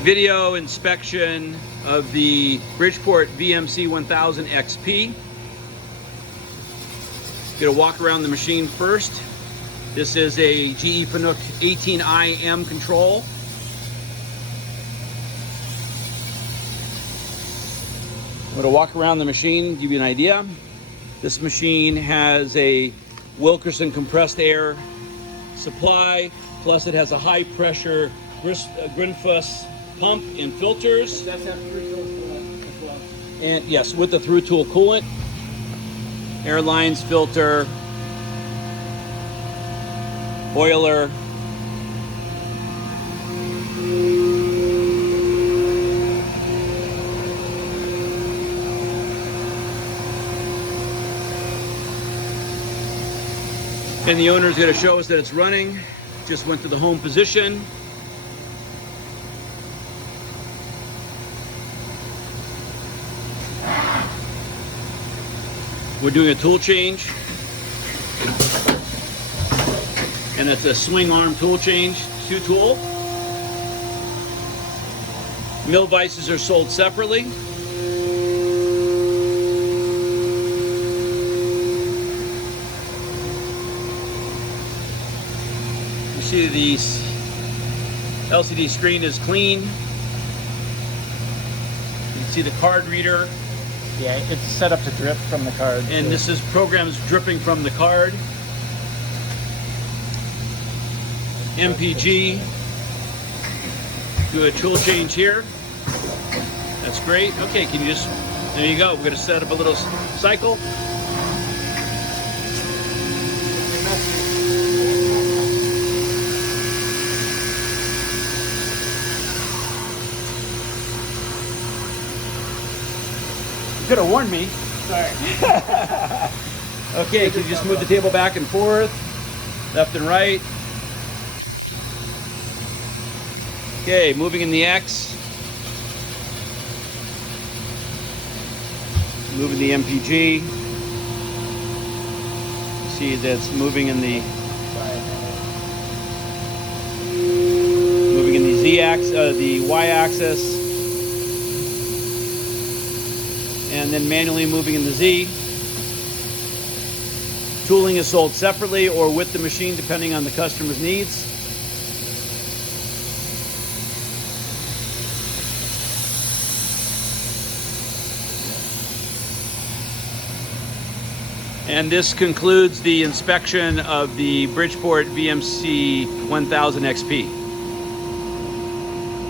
video inspection of the Bridgeport VMC 1000 XP. Gonna walk around the machine first. This is a GE Fanuc 18IM control. I'm gonna walk around the machine, give you an idea. This machine has a Wilkerson compressed air supply, plus it has a high pressure Grinfuss pump and filters. That's have through tool coolant as well. And yes, with the through tool coolant, air lines, filter, boiler. And the owner is going to show us that it's running. Just went to the home position. We're doing a tool change. And it's a swing arm tool change, 2-tool. Mill vices are sold separately. You see the LCD screen is clean. You can see the card reader. Yeah, it's set up to drip from the card. And this is programs dripping from the card. MPG. Do a tool change here. That's great. Okay, can you just, there you go. We're going to set up a little cycle. Could have warned me. Sorry. Okay, can you just move the table back and forth, left and right? Okay, moving in the X. Moving the MPG. See that's moving in the Z axis, the Y axis. And then manually moving in the Z. Tooling is sold separately or with the machine depending on the customer's needs. And this concludes the inspection of the Bridgeport VMC 1000 XP.